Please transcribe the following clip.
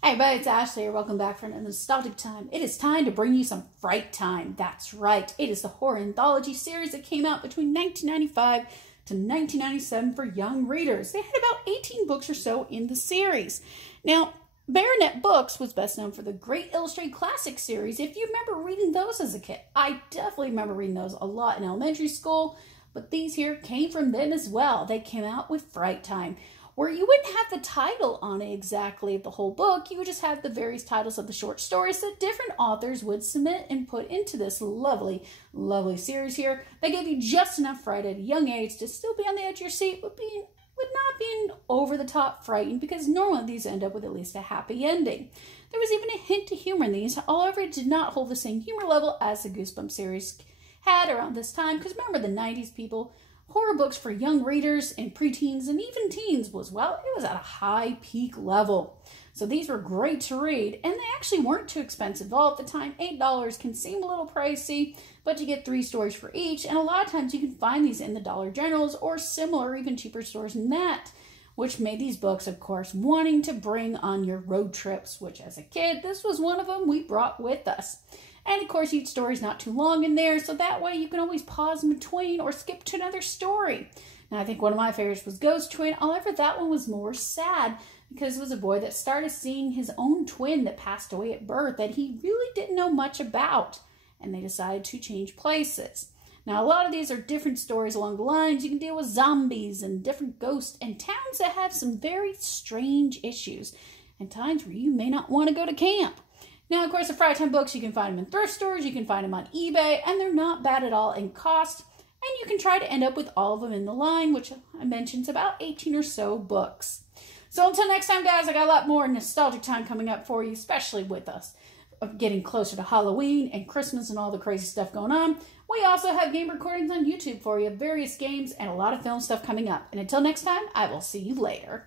Hey everybody, it's Ashley here. Welcome back for another nostalgic time. It is time to bring you some Fright Time. That's right. It is the horror anthology series that came out between 1995 to 1997 for young readers. They had about 18 books or so in the series. Now, Baronet Books was best known for the Great Illustrated Classics series. If you remember reading those as a kid, I definitely remember reading those a lot in elementary school, but these here came from them as well. They came out with Fright Time, where you wouldn't have the title on it exactly of the whole book. You would just have the various titles of the short stories that different authors would submit and put into this lovely, lovely series here. They gave you just enough fright at a young age to still be on the edge of your seat, but not being over the top frightened, because normally these end up with at least a happy ending. There was even a hint of humor in these, however it did not hold the same humor level as the Goosebumps series had around this time, because remember the 90s people, horror books for young readers and preteens and even teens was, well, it was at a high peak level. So these were great to read, and they actually weren't too expensive. All at the time, $8 can seem a little pricey, but you get 3 stories for each, and a lot of times you can find these in the Dollar Generals or similar, even cheaper stores than that, which made these books, of course, wanting to bring on your road trips, which as a kid, this was one of them we brought with us. And of course, each story is not too long in there, so that way you can always pause in between or skip to another story. Now, I think one of my favorites was Ghost Twin. However, that one was more sad because it was a boy that started seeing his own twin that passed away at birth that he really didn't know much about, and they decided to change places. Now, a lot of these are different stories along the lines. You can deal with zombies and different ghosts and towns that have some very strange issues and times where you may not want to go to camp. Now, of course, the Fright Time books, you can find them in thrift stores, you can find them on eBay, and they're not bad at all in cost. And you can try to end up with all of them in the line, which I mentioned is about 18 or so books. So until next time, guys, I got a lot more nostalgic time coming up for you, especially with us getting closer to Halloween and Christmas and all the crazy stuff going on. We also have game recordings on YouTube for you, various games, and a lot of film stuff coming up. And until next time, I will see you later.